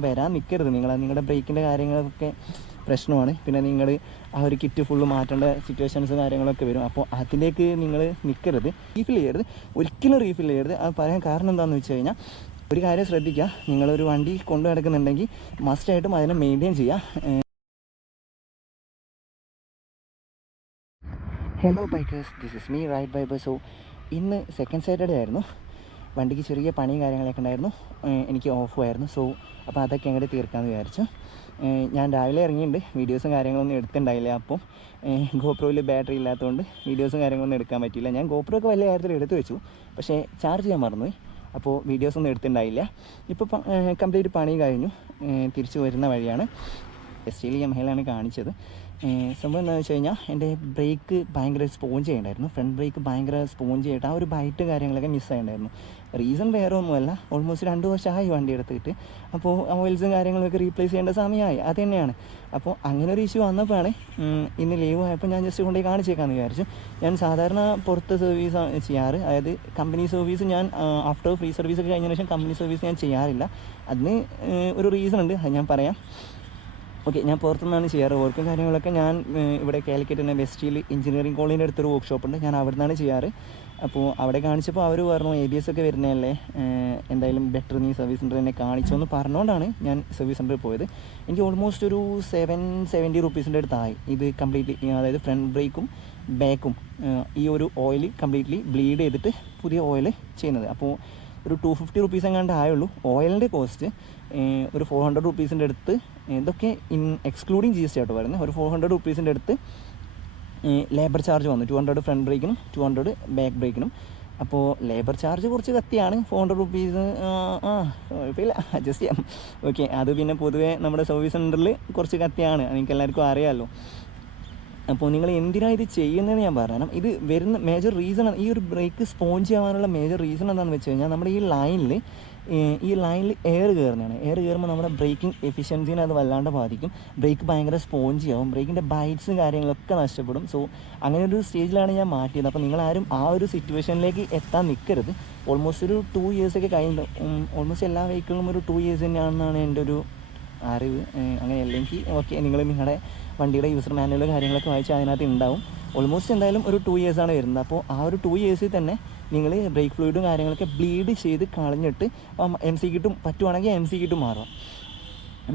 വരാൻ നിൽക്കരുത്. നിങ്ങളുടെ ബ്രേക്കിൻ്റെ കാര്യങ്ങളൊക്കെ പ്രശ്നമാണ്. പിന്നെ നിങ്ങൾ ആ ഒരു കിറ്റ് ഫുള്ള് മാറ്റേണ്ട സിറ്റുവേഷൻസ് കാര്യങ്ങളൊക്കെ വരും. അപ്പോൾ അതിലേക്ക് നിങ്ങൾ നിൽക്കരുത്, റീഫിൽ ചെയ്യരുത്, ഒരിക്കലും റീഫിൽ ചെയ്യരുത്. അത് പറയാൻ കാരണം എന്താണെന്ന് വെച്ച് കഴിഞ്ഞാൽ, ഒരു കാര്യം ശ്രദ്ധിക്കുക, നിങ്ങളൊരു വണ്ടി കൊണ്ടു നടക്കുന്നുണ്ടെങ്കിൽ മസ്റ്റായിട്ടും അതിനെ മെയിൻറ്റെയിൻ ചെയ്യുക. Hello bikers, this is me ride by bus. ഇന്ന് സെക്കൻഡ് സാറ്റർഡേ ആയിരുന്നു. വണ്ടിക്ക് ചെറിയ പണിയും കാര്യങ്ങളൊക്കെ ഉണ്ടായിരുന്നു. എനിക്ക് ഓഫുമായിരുന്നു. അപ്പോൾ അതൊക്കെ അങ്ങോട്ട് തീർക്കാമെന്ന് വിചാരിച്ചു. ഞാൻ രാവിലെ ഇറങ്ങിയിട്ടുണ്ട്. വീഡിയോസും കാര്യങ്ങളൊന്നും എടുത്തിട്ടുണ്ടായില്ല. അപ്പം ഗോപ്രോയിൽ ബാറ്ററി ഇല്ലാത്തതുകൊണ്ട് വീഡിയോസും കാര്യങ്ങളൊന്നും എടുക്കാൻ പറ്റിയില്ല. ഞാൻ ഗോപ്രോ ഒക്കെ വലിയ കാര്യത്തിൽ എടുത്തു വെച്ചു, പക്ഷേ ചാർജ് ചെയ്യാൻ മറന്നുപോയി. അപ്പോൾ വീഡിയോസൊന്നും എടുത്തിട്ടുണ്ടായില്ല. ഇപ്പോൾ കംപ്ലീറ്റ് പണി കഴിഞ്ഞു. തിരിച്ചു വരുന്ന വഴിയാണ്. എസ്റ്റിയിൽ യമഹയിലാണ് കാണിച്ചത്. സംഭവം എന്താണെന്ന് വെച്ച് കഴിഞ്ഞാൽ, എൻ്റെ ബ്രേക്ക് ഭയങ്കര സ്പോഞ്ച് ചെയ്യണ്ടായിരുന്നു. ഫ്രണ്ട് ബ്രേക്ക് ഭയങ്കര സ്പോഞ്ച് ചെയ്തിട്ട് ആ ഒരു ബൈറ്റ് കാര്യങ്ങളൊക്കെ മിസ്സായിട്ടുണ്ടായിരുന്നു. റീസൺ വേറെ ഒന്നുമല്ല, ഓൾമോസ്റ്റ് 2 വർഷമായി വണ്ടി എടുത്തിട്ട്. അപ്പോൾ ഓയിൽസും കാര്യങ്ങളൊക്കെ റീപ്ലേസ് ചെയ്യേണ്ട സമയമായി. അത് തന്നെയാണ്. അപ്പോൾ അങ്ങനെ ഒരു ഇഷ്യൂ വന്നപ്പോഴാണ് ഇന്ന് ലീവ് ആയപ്പോൾ ഞാൻ ജസ്റ്റ് കൊണ്ടുപോയി കാണിച്ചേക്കാമെന്ന് വിചാരിച്ചു. ഞാൻ സാധാരണ പുറത്ത് സർവീസ് ചെയ്യാറ്, അതായത് കമ്പനി സർവീസ് ഞാൻ ആഫ്റ്റർ ഫ്രീ സർവീസ് ഒക്കെ കഴിഞ്ഞതിന് ശേഷം കമ്പനി സർവീസ് ഞാൻ ചെയ്യാറില്ല. അതിന് ഒരു റീസൺ ഉണ്ട്, അത് ഞാൻ പറയാം. ഓക്കെ, ഞാൻ പുറത്തുനിന്നാണ് ചെയ്യാറ്. വർക്കും കാര്യങ്ങളൊക്കെ ഞാൻ ഇവിടെ കാലിക്കറ്റ് തന്നെ വെസ്റ്റിൽ എഞ്ചിനീയറിംഗ് കോളേജിൻ്റെ അടുത്തൊരു വർക്ക്ഷോപ്പുണ്ട്, ഞാൻ അവിടെ നിന്നാണ് ചെയ്യാറ്. അപ്പോൾ അവിടെ കാണിച്ചപ്പോൾ അവർ പറഞ്ഞു ABS ഒക്കെ വരുന്നതല്ലേ, എന്തായാലും ബെറ്റർ നീ സർവീസ് സെൻറ്റർ തന്നെ കാണിച്ചോന്ന് പറഞ്ഞുകൊണ്ടാണ് ഞാൻ സർവീസ് സെൻറ്ററിൽ പോയത്. എനിക്ക് ഓൾമോസ്റ്റ് ഒരു 770 റുപ്പീസിൻ്റെ അടുത്തായി ഇത് കംപ്ലീറ്റ്ലി, അതായത് ഫ്രണ്ട് ബ്രേക്കും ബാക്കും ഈ ഒരു ഓയിൽ കംപ്ലീറ്റ്ലി ബ്ലീഡ് ചെയ്തിട്ട് പുതിയ ഓയിൽ ചെയ്യുന്നത്. അപ്പോൾ ഒരു 250 റുപ്പീസ് എങ്ങാണ്ട് ആയുള്ളൂ ഓയിലിൻ്റെ കോസ്റ്റ്. ഒരു 400 റുപ്പീസിൻ്റെ അടുത്ത്, ഇതൊക്കെ എക്സ്ക്ലൂഡിങ് GST ആയിട്ട് വരുന്നത്. ഒരു 400 റുപ്പീസിൻ്റെ അടുത്ത് ലേബർ ചാർജ് വന്നു. 200 ഫ്രണ്ട് ബ്രേക്കിനും 200 ബാക്ക് ബ്രേക്കിനും. അപ്പോൾ ലേബർ ചാർജ് കുറച്ച് കത്തിയാണ്. 400 റുപ്പീസ് കുഴപ്പമില്ല, അഡ്ജസ്റ്റ് ചെയ്യാം. ഓക്കെ, അത് പിന്നെ പൊതുവേ നമ്മുടെ സർവീസ് സെൻറ്ററിൽ കുറച്ച് കത്തിയാണ്, നിങ്ങൾക്ക് എല്ലാവർക്കും അറിയാമല്ലോ. അപ്പോൾ നിങ്ങൾ എന്തിനാണ് ഇത് ചെയ്യുന്നതെന്ന് ഞാൻ പറയാം. ഇത് വരുന്ന മേജർ റീസൺ, ഈ ഒരു ബ്രേക്ക് സ്പോഞ്ച് ആവാനുള്ള മേജർ റീസൺ എന്താണെന്ന് വെച്ച് കഴിഞ്ഞാൽ, നമ്മുടെ ഈ ലൈനിൽ എയർ കയറുന്നതാണ്. എയർ കയറുമ്പോൾ നമ്മുടെ ബ്രേക്കിംഗ് എഫിഷ്യൻസിനെ അത് വല്ലാണ്ട് ബാധിക്കും. ബ്രേക്ക് ഭയങ്കര സ്പോഞ്ചി ആവും, ബ്രേക്കിൻ്റെ ബൈറ്റ്സും കാര്യങ്ങളൊക്കെ നഷ്ടപ്പെടും. അങ്ങനെ ഒരു സ്റ്റേജിലാണ് ഞാൻ മാറ്റിയത്. അപ്പോൾ നിങ്ങളാരും ആ ഒരു സിറ്റുവേഷനിലേക്ക് എത്താൻ നിൽക്കരുത്. ഓൾമോസ്റ്റ് ഒരു 2 ഇയേഴ്സൊക്കെ കഴിഞ്ഞു. ഓൾമോസ്റ്റ് എല്ലാ വെഹിക്കിളും ഒരു 2 ഇയേഴ്സ് തന്നെയാണെന്നാണ് എൻ്റെ ഒരു അറിവ്. അങ്ങനെയല്ലെങ്കിൽ ഓക്കെ, നിങ്ങൾ നിങ്ങളുടെ വണ്ടിയുടെ യൂസർ മാനുവൽ കാര്യങ്ങളൊക്കെ വായിച്ച് അതിനകത്ത് ഉണ്ടാവും. ഓൾമോസ്റ്റ് എന്തായാലും ഒരു 2 ഇയേഴ്സാണ് വരുന്നത്. അപ്പോൾ ആ ഒരു 2 ഇയേഴ്സിൽ തന്നെ നിങ്ങൾ ബ്രേക്ക് ഫ്ലൂയിഡും കാര്യങ്ങളൊക്കെ ബ്ലീഡ് ചെയ്ത് കളഞ്ഞിട്ട് MC കിട്ടും, പറ്റുവാണെങ്കിൽ MC കിട്ടും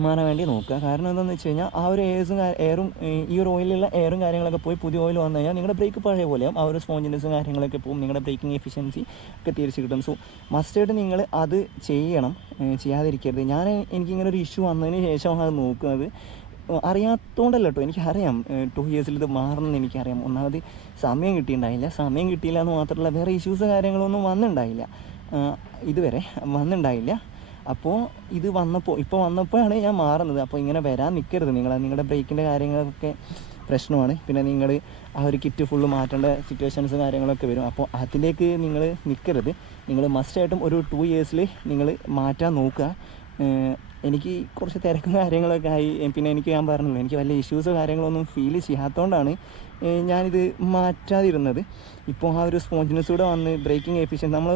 മാറാൻ വേണ്ടി നോക്കുക. കാരണം എന്താണെന്ന് വെച്ച് കഴിഞ്ഞാൽ, ആ ഒരു എയറും ഈ ഒരു ഓയിലുള്ള എയറും കാര്യങ്ങളൊക്കെ പോയി പുതിയ ഓയിൽ വന്നു കഴിഞ്ഞാൽ നിങ്ങളുടെ ബ്രേക്ക് പഴയ പോലെയാവും. ആ ഒരു സ്പോഞ്ചിനെസ്സും കാര്യങ്ങളൊക്കെ പോകും, നിങ്ങളുടെ ബ്രേക്കിംഗ് എഫിഷ്യൻസി ഒക്കെ തിരിച്ച് കിട്ടും. മസ്റ്റായിട്ട് നിങ്ങൾ അത് ചെയ്യണം, ചെയ്യാതിരിക്കരുത്. എനിക്കിങ്ങനെ ഒരു ഇഷ്യൂ വന്നതിന് ശേഷമാണ് അത് നോക്കുന്നത്. അറിയാത്തതുകൊണ്ടല്ല കേട്ടോ, എനിക്കറിയാം 2 ഇയേഴ്സിൽ ഇത് മാറണമെന്ന് എനിക്കറിയാം. ഒന്നാമത് സമയം കിട്ടിയില്ല എന്ന് മാത്രമല്ല, വേറെ ഇഷ്യൂസ് കാര്യങ്ങളൊന്നും ഇതുവരെ വന്നിട്ടുണ്ടായില്ല. അപ്പോൾ ഇപ്പോൾ വന്നപ്പോഴാണ് ഞാൻ മാറുന്നത്. അപ്പോൾ ഇങ്ങനെ വരാൻ നിൽക്കരുത്. നിങ്ങളുടെ ബ്രേക്കിൻ്റെ കാര്യങ്ങളൊക്കെ പ്രശ്നമാണ്. പിന്നെ നിങ്ങൾ ആ ഒരു കിറ്റ് ഫുള്ള് മാറ്റേണ്ട സിറ്റുവേഷൻസ് കാര്യങ്ങളൊക്കെ വരും. അപ്പോൾ അതിലേക്ക് നിങ്ങൾ നിൽക്കരുത്. നിങ്ങൾ മസ്റ്റായിട്ടും ഒരു 2 ഇയേഴ്സിൽ നിങ്ങൾ മാറ്റാൻ നോക്കുക. എനിക്ക് കുറച്ച് തിരക്കും കാര്യങ്ങളൊക്കെ ആയി. പിന്നെ ഞാൻ പറഞ്ഞല്ലോ, എനിക്ക് വലിയ ഇഷ്യൂസോ കാര്യങ്ങളൊന്നും ഫീൽ ചെയ്യാത്തതുകൊണ്ടാണ് ഞാനിത് മാറ്റാതിരുന്നത്. ഇപ്പോൾ ആ ഒരു സ്പോഞ്ചിനെസ് കൂടെ വന്ന് ബ്രേക്കിംഗ് എഫിഷ്യൻസി, നമ്മൾ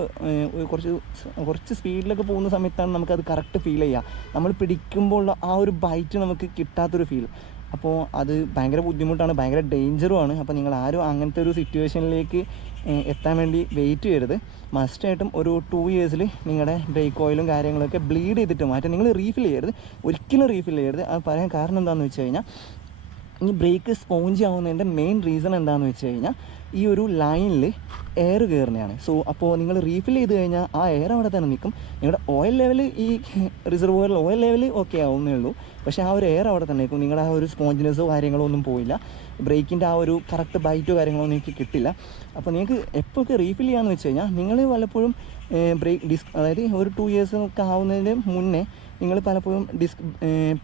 കുറച്ച് സ്പീഡിലൊക്കെ പോകുന്ന സമയത്താണ് നമുക്കത് കറക്റ്റ് ഫീൽ ചെയ്യുക. നമ്മൾ പിടിക്കുമ്പോൾ ആ ഒരു ബൈറ്റ് നമുക്ക് കിട്ടാത്തൊരു ഫീൽ. അപ്പോൾ അത് ഭയങ്കര ബുദ്ധിമുട്ടാണ്, ഭയങ്കര ഡേഞ്ചറുമാണ്. അപ്പോൾ നിങ്ങൾ ആരും അങ്ങനത്തെ ഒരു സിറ്റുവേഷനിലേക്ക് എത്താൻ വേണ്ടി വെയിറ്റ് ചെയ്യരുത്. മസ്റ്റായിട്ടും ഒരു 2 ഇയേഴ്സിൽ നിങ്ങളുടെ ബ്രേക്ക് ഓയിലും കാര്യങ്ങളൊക്കെ ബ്ലീഡ് ചെയ്തിട്ട് മാറ്റും. നിങ്ങൾ റീഫിൽ ചെയ്യരുത്, ഒരിക്കലും റീഫിൽ ചെയ്യരുത്. അത് പറയാൻ കാരണം എന്താണെന്ന് വെച്ച് കഴിഞ്ഞാൽ, ഈ ബ്രേക്ക് സ്പോഞ്ച് ആവുന്നതിൻ്റെ മെയിൻ റീസൺ എന്താണെന്ന് വെച്ച് കഴിഞ്ഞാൽ, ഈ ഒരു ലൈനിൽ എയർ കയറുന്നതാണ്. അപ്പോൾ നിങ്ങൾ റീഫിൽ ചെയ്ത് കഴിഞ്ഞാൽ ആ എയർ അവിടെ തന്നെ നിൽക്കും. നിങ്ങളുടെ ഓയിൽ ലെവൽ, ഈ റിസർവോയറിൽ ഓയിൽ ലെവൽ ഓക്കെ ആവുന്നേ ഉള്ളൂ, പക്ഷേ ആ ഒരു എയർ അവിടെ തന്നെ നിൽക്കും. നിങ്ങളുടെ ആ ഒരു സ്പോഞ്ചിനെസ്സോ കാര്യങ്ങളോ ഒന്നും പോയില്ല. ബ്രേക്കിൻ്റെ ആ ഒരു കറക്റ്റ് ബൈറ്റോ കാര്യങ്ങളോ നിങ്ങൾക്ക് കിട്ടില്ല. അപ്പോൾ നിങ്ങൾക്ക് എപ്പോഴൊക്കെ റീഫിൽ ചെയ്യാമെന്ന് വെച്ച് കഴിഞ്ഞാൽ, നിങ്ങൾ പലപ്പോഴും അതായത് ഒരു 2 ഇയേഴ്സ് ഒക്കെ ആവുന്നതിന് മുന്നേ നിങ്ങൾ പലപ്പോഴും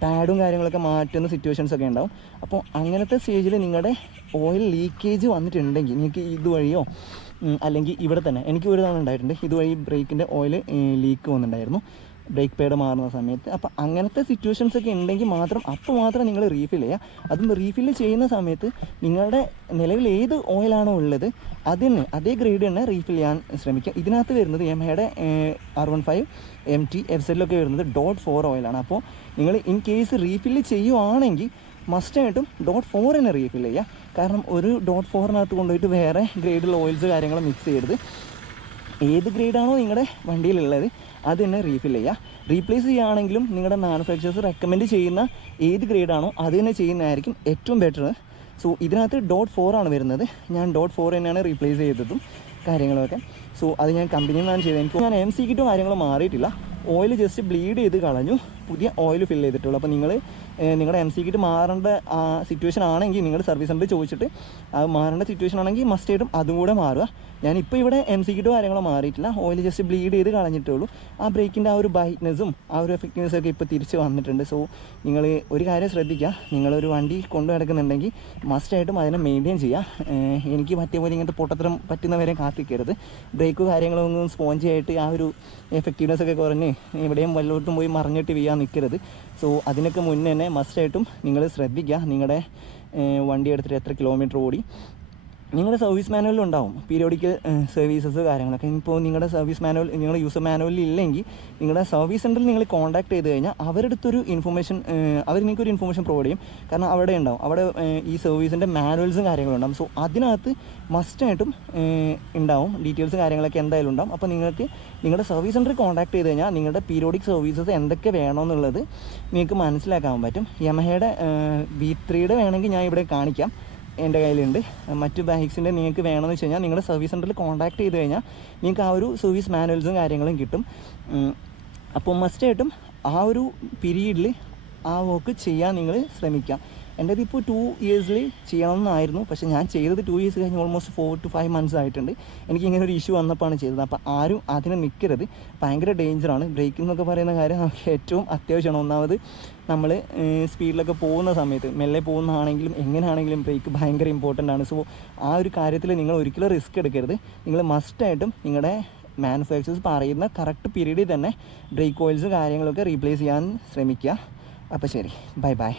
പാഡും കാര്യങ്ങളൊക്കെ മാറ്റുന്ന സിറ്റുവേഷൻസൊക്കെ ഉണ്ടാവും. അപ്പോൾ അങ്ങനത്തെ സ്റ്റേജിൽ നിങ്ങളുടെ ഓയിൽ ലീക്കേജ് വന്നിട്ടുണ്ടെങ്കിൽ, നിങ്ങൾക്ക് ഇതുവഴിയോ അല്ലെങ്കിൽ ഇവിടെ തന്നെ, എനിക്ക് ഒരു തവണ ഉണ്ടായിട്ടുണ്ട്, ഇതുവഴി ബ്രേക്കിൻ്റെ ഓയിൽ ലീക്ക് വന്നിട്ടുണ്ടായിരുന്നു. ബ്രേക്ക് പാഡ് മാറുന്ന സമയത്ത്. അപ്പോൾ അങ്ങനത്തെ സിറ്റുവേഷൻസ് ഒക്കെ ഉണ്ടെങ്കിൽ അപ്പോൾ മാത്രം നിങ്ങൾ റീഫിൽ ചെയ്യുക. അതും റീഫിൽ ചെയ്യുന്ന സമയത്ത് നിങ്ങളുടെ നിലവിൽ ഏത് ഓയിലാണോ ഉള്ളത് അതേ ഗ്രേഡ് തന്നെ റീഫിൽ ചെയ്യാൻ ശ്രമിക്കുക. ഇതിനകത്ത് വരുന്നത് യമഹയുടെ R15 MT FZ വരുന്നത് .4 ഓയിലാണ്. അപ്പോൾ നിങ്ങൾ ഇൻ കേസ് റീഫിൽ ചെയ്യുവാണെങ്കിൽ മസ്റ്റായിട്ടും .4 തന്നെ റീഫിൽ ചെയ്യുക. കാരണം ഒരു .4 കൊണ്ടുപോയിട്ട് വേറെ ഗ്രേഡുള്ള ഓയിൽസ് കാര്യങ്ങൾ മിക്സ് ചെയ്യരുത്. ഏത് ഗ്രേഡാണോ നിങ്ങളുടെ വണ്ടിയിലുള്ളത് അത് തന്നെ റീഫിൽ ചെയ്യുക. റീപ്ലേസ് ചെയ്യുകയാണെങ്കിലും നിങ്ങളുടെ മാനുഫാക്ചേഴ്സ് റെക്കമെൻഡ് ചെയ്യുന്ന ഏത് ഗ്രേഡാണോ അത് തന്നെ ചെയ്യുന്നതായിരിക്കും ഏറ്റവും ബെറ്റർ. സോ ഇതിനകത്ത് .4 വരുന്നത്. ഞാൻ .4 തന്നെയാണ് റീപ്ലേസ് ചെയ്തതും കാര്യങ്ങളൊക്കെ. സോ അത് ഞാൻ കമ്പനിയിൽ നിന്നാണ് ചെയ്തത്. ഞാൻ MC കിറ്റും കാര്യങ്ങളും മാറിയിട്ടില്ല. ഓയിൽ ജസ്റ്റ് ബ്ലീഡ് ചെയ്ത് കളഞ്ഞു, പുതിയ ഓയിൽ ഫില്ല് ചെയ്തിട്ടുള്ളൂ. അപ്പോൾ നിങ്ങൾ നിങ്ങളുടെ MC കിറ്റ് മാറേണ്ട സിറ്റുവേഷൻ ആണെങ്കിൽ നിങ്ങൾ സർവീസ് സെൻ്ററിൽ ചോദിച്ചിട്ട് അത് മാറേണ്ട സിറ്റുവേഷൻ ആണെങ്കിൽ മസ്റ്റായിട്ടും അതും കൂടെ മാറുക. ഞാനിപ്പോൾ ഇവിടെ MC കിറ്റോ കാര്യങ്ങളോ മാറിയിട്ടില്ല, ഓയിൽ ജസ്റ്റ് ബ്ലീഡ് ചെയ്ത് കളഞ്ഞിട്ടേ ഉള്ളൂ. ആ ബ്രേക്കിൻ്റെ ആ ഒരു ബ്രൈറ്റ്നെസ്സും ആ ഒരു എഫക്റ്റീവ്നെസ്സും ഒക്കെ ഇപ്പോൾ തിരിച്ച് വന്നിട്ടുണ്ട്. സോ നിങ്ങൾ ഒരു കാര്യം ശ്രദ്ധിക്കുക, നിങ്ങളൊരു വണ്ടി കൊണ്ടു നടക്കുന്നുണ്ടെങ്കിൽ മസ്റ്റായിട്ടും അതിനെ മെയിൻറ്റെയിൻ ചെയ്യുക. എനിക്ക് പറ്റിയ പോലെ ഇങ്ങനത്തെ പൊട്ടത്തരം പറ്റുന്നവരെ കാത്തിക്കരുത്. ബ്രേക്ക് കാര്യങ്ങളൊന്നും സ്പോഞ്ച് ആയിട്ട് ആ ഒരു എഫക്റ്റീവ്നെസ് ഒക്കെ കുറഞ്ഞ് എവിടെയും വല്ലയിടത്തും പോയി മറിഞ്ഞിട്ട് വീഴാൻ നിൽക്കരുത്. സോ അതിനൊക്കെ മുന്നേ തന്നെ മസ്റ്റായിട്ടും നിങ്ങൾ ശ്രദ്ധിക്കുക. നിങ്ങളുടെ വണ്ടി എടുത്തിട്ട് എത്ര കിലോമീറ്റർ ഓടി, നിങ്ങളുടെ സർവീസ് മാനുവലിൽ ഉണ്ടാവും പീരിയോഡിക്കൽ സർവീസസ് കാര്യങ്ങളൊക്കെ. ഇപ്പോൾ നിങ്ങളുടെ സർവീസ് മാനുവൽ നിങ്ങളുടെ യൂസർ മാനുവലിൽ ഇല്ലെങ്കിൽ നിങ്ങളുടെ സർവീസ് സെൻറ്ററിൽ നിങ്ങൾ കോൺടാക്ട് ചെയ്ത് കഴിഞ്ഞാൽ അവരുടെ അടുത്തൊരു ഇൻഫർമേഷൻ അവർ നിങ്ങൾക്കൊരു ഇൻഫർമേഷൻ പ്രൊവൈഡ് ചെയ്യും. കാരണം അവിടെ ഉണ്ടാവും, അവിടെ ഈ സർവീസിൻ്റെ മാനുവൽസും കാര്യങ്ങളും ഉണ്ടാവും. സോ അതിനകത്ത് മസ്റ്റായിട്ടും ഉണ്ടാവും ഡീറ്റെയിൽസ് കാര്യങ്ങളൊക്കെ എന്തായാലും ഉണ്ടാവും. അപ്പോൾ നിങ്ങൾക്ക് നിങ്ങളുടെ സർവീസ് സെൻറ്ററിൽ കോൺടാക്ട് ചെയ്ത് കഴിഞ്ഞാൽ നിങ്ങളുടെ പീരിയോഡിക് സർവീസസ് എന്തൊക്കെ വേണമെന്നുള്ളത് നിങ്ങൾക്ക് മനസ്സിലാക്കാൻ പറ്റും. യമഹയുടെ V3 വേണമെങ്കിൽ ഞാൻ ഇവിടെ കാണിക്കാം, എൻ്റെ കയ്യിലുണ്ട്. മറ്റു ബൈക്സിൻ്റെ നിങ്ങൾക്ക് വേണമെന്ന് വെച്ച് കഴിഞ്ഞാൽ നിങ്ങളുടെ സർവീസ് സെൻറ്ററിൽ കോൺടാക്ട് ചെയ്ത് കഴിഞ്ഞാൽ നിങ്ങൾക്ക് ആ ഒരു സർവീസ് മാനുവൽസും കാര്യങ്ങളും കിട്ടും. അപ്പോൾ മസ്റ്റായിട്ടും ആ ഒരു പീരീഡിൽ ആ വർക്ക് ചെയ്യാൻ നിങ്ങൾ ശ്രമിക്കുക. എൻ്റേത് ഇപ്പോൾ 2 ഇയേഴ്സിൽ ചെയ്യണമെന്നായിരുന്നു, പക്ഷേ ഞാൻ ചെയ്തത് 2 ഇയേഴ്സ് കഴിഞ്ഞ് ഓൾമോസ്റ്റ് 4 to 5 months ആയിട്ടുണ്ട്. എനിക്കിങ്ങനെ ഒരു ഇഷ്യൂ വന്നപ്പോഴാണ് ചെയ്തത്. അപ്പോൾ ആരും അതിന് നിൽക്കരുത്, ഭയങ്കര ഡേഞ്ചറാണ്. ബ്രേക്കിംഗ് എന്നൊക്കെ പറയുന്ന കാര്യം നമുക്ക് ഏറ്റവും അത്യാവശ്യമാണ്. ഒന്നാമത് നമ്മൾ സ്പീഡിലൊക്കെ പോകുന്ന സമയത്ത്, മെല്ലെ പോകുന്നതാണെങ്കിലും എങ്ങനെയാണെങ്കിലും ബ്രേക്ക് ഭയങ്കര ഇമ്പോർട്ടൻ്റ് ആണ്. സോ ആ ഒരു കാര്യത്തിൽ നിങ്ങൾ ഒരിക്കലും റിസ്ക് എടുക്കരുത്. നിങ്ങൾ മസ്റ്റായിട്ടും നിങ്ങളുടെ മാനുഫാക്ചേഴ്സ് പറയുന്ന കറക്റ്റ് പീരീഡിൽ തന്നെ ബ്രേക്ക് ഓയിൽസ് കാര്യങ്ങളൊക്കെ റീപ്ലേസ് ചെയ്യാൻ ശ്രമിക്കുക. അപ്പോൾ ശരി, ബൈ ബൈ.